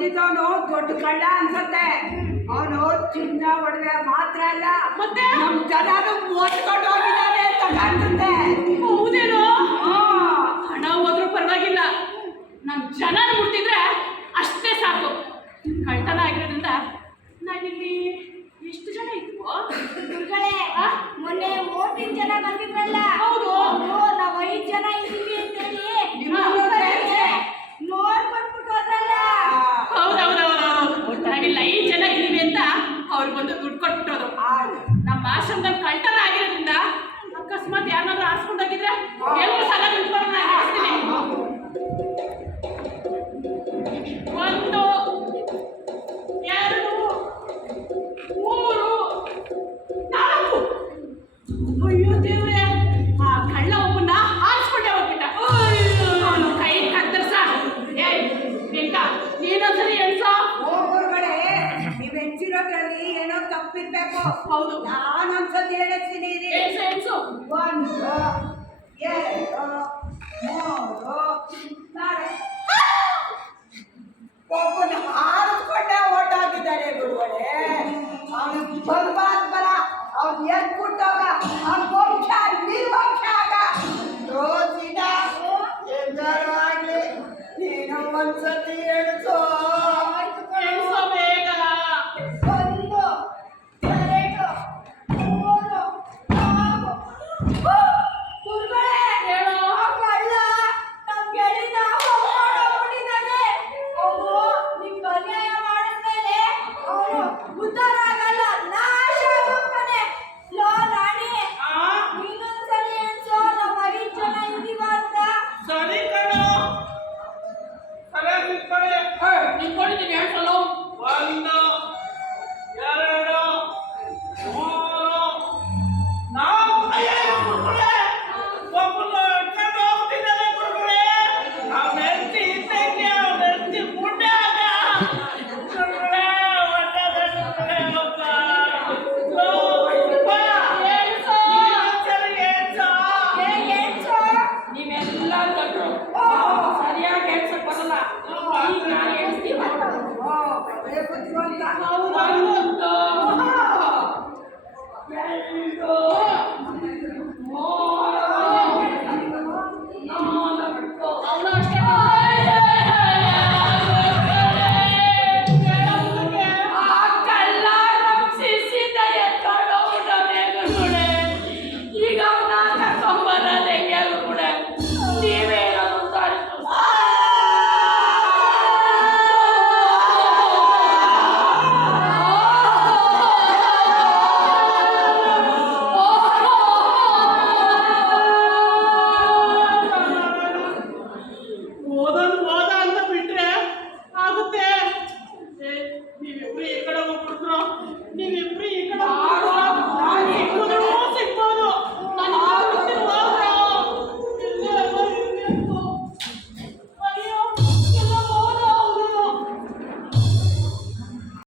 ಬಂದಿದ್ದವನು ದೊಡ್ಡ ಕಳ್ಳ ಅನ್ಸತ್ತೆ. ಅವನು ಚಿನ್ನ ಒಡವೆ ಮಾತ್ರ ಅಲ್ಲ, ಮತ್ತೆ ನಮ್ ಜನನು ಮೋಸ್ಕೊಂಡು ಹೋಗಿದ್ದಾನೆ ಅಂತ ಕಾಣ್ಸುತ್ತೆ. ಹೌದೇನೋ? ಹಣ ಹೋದ್ರೂ ಪರವಾಗಿಲ್ಲ, ನಮ್ ಜನ ಮುಟ್ಟಿದ್ರೆ ಅಷ್ಟೇ ಸಾಕು. ಕಳ್ತನ ಆಗಿರೋದ್ರಿಂದ ನಾನಿಲ್ಲಿ ಎಷ್ಟು ಜನ ಇದ್ವು ಗುರುಗಳೇ? ಮೊನ್ನೆ 3 ಜನ ಬಂದಿದ್ರಲ್ಲ. ಹೌದು, ನಾವು 5 ಜನ ಇದ್ದೀವಿ ಅಂತೇಳಿ ನೋಡ್ಕೊಂಡ್ಬಿಟ್ಟು ಹೋದ್ರಲ್ಲ. ಹೌದೌದೌದು, ನಾವಿಲ್ಲಿ 5 ಜನ ಇದ್ದೀವಿ ಅಂತ ಅವ್ರು ಬಂದು ದುಡ್ಡು ಕೊಟ್ಬಿಟ್ಟೋರು. ನಮ್ಮ ಆಶ್ರಮದಲ್ಲಿ ಕಳ್ತನ ಆಗಿರೋದ್ರಿಂದ ಅಕಸ್ಮಾತ್ ಯಾರನ್ನಾದ್ರೂ ಆರಿಸ್ಕೊಂಡೋಗಿದ್ರೆ ಎಲ್ಲರೂ ಸಲ ನಿಂತ್ಕೊಂಡು ನಾನು ಹೇಳ್ತೀನಿ. 1 2 3 4. ಅಯ್ಯೋ ದೇವ್ರೆ, ಆ ಕಳ್ಳ ಒಬ್ಬನ್ನ ಆರಿಸ್ಕೊಂಡೆ ಹೋಗ್ಬಿಟ್ಟ. ಅವನು ಕೈ ಕತ್ತರ್ಸ. ವೆಂಕ, ನೀನೊಂದ್ಸರಿ ಎಣ್ಸ. ಹೋಗುರುಗಳೇ, ನೀವ್ ಹೆಚ್ಚಿರೋದ್ರಲ್ಲಿ ಏನೋ ತಪ್ಪಿರ್ಬೇಕು. ಹೌದು, ನಾನೊಂದ್ಸತಿ ಹೇಳಿಸ್ತೀನಿ. ಎಣ್ಸು ಎಣ್ಸು. 1 2 3 4. ಒಬ್ಬನ ಆರಿಸ್ಕೊಂಡೆ ಓಟಾಗಿದ್ದಾನೆ ಗುರುಗಳೇ. ಅವನು ಬರ್ಬಾದ್ ಬರ, ಅವ್ನು ಎದ್ಬಿಟ್ಟೋಗ, ಅವ್ನ ವಂಶ ನಿರ್ವಂಶ ಆಗ. ರೋಜಿನ ಎಂದಾರು ಆಗ್ಲಿ, ನೀನು ಒಂದ್ಸತಿ ಎಣಿಸೋ. ಎಣ್ಸು ಬೇಗ. 1 2 3 4. ಗುರುಗಳೇ, ಹೇಳೋ. ಆ ಕಳ್ಳ ನಮ್ ಗೆಳೆಯನ ಹೋಗ್ಬಿಟ್ಟಿದ್ದಾನೆ. ಅವನು ನಿಮ್ಗೆ ಅನ್ಯಾಯ ಮಾಡಿದ್ಮೇಲೆ ಅವನು ಉದ್ಧಾರ ಆಗಲ್ಲ, ನಾಶ ಆಗೋಗ್ತಾನೆ. ಲೋ ರಾಣಿ, ನೀನೊಂದ್ಸರಿ ಎಣ್ಸೋ, ನಾವು 5 ಜನ ಇದೀವ ಅಂತ. ಸರಿ ಕಣೋ, ಸರಿಯಾಗಿ ನಿಂತ್ಕೊಂಡಿದ್ದೀನಿ. ಹೇಳ್ಸಲ್ಲ. 1 2 ನೀವೆಲ್ಲ ಕಟ್ರು ಸರಿಯಾಗಿ ಹೇಳ್ಸಕ್ ಬರಲ್ಲ. ಈಗ ನಾನು ಹೇಳ್ಸ್ತೀನಿ. ಬುದ್ಧಿವಂತ. 1 2 3 ಅವನು ಅಷ್ಟೇ. ಆ ಕಳ್ಳ ನಮ್ಮ ಶಿಷ್ಯನ ಎತ್ಕೊಂಡು ಹೋಗ್ಬಿಟ್ಟವ್ನೆ ಗುರುಗಳೇ. ಈಗ ಅವನ್ನ ಕರ್ಕೊಂಬರೋದು ಹೆಂಗೆ ಗುರುಗಳೇ? ನೀವೇ ಏನಾದ್ರು ದಾರಿ ತೋರ್ಸಿ. ಓದ ಅಂತ ಬಿಟ್ರೆ ಆಗುತ್ತೆ. ನೀವಿಬ್ರು ಈ ಕಡೆ ಹೋಗ್ಬಿಟ್ರು, ನೀವಿಬ್ರು ಈ ಕಡೆ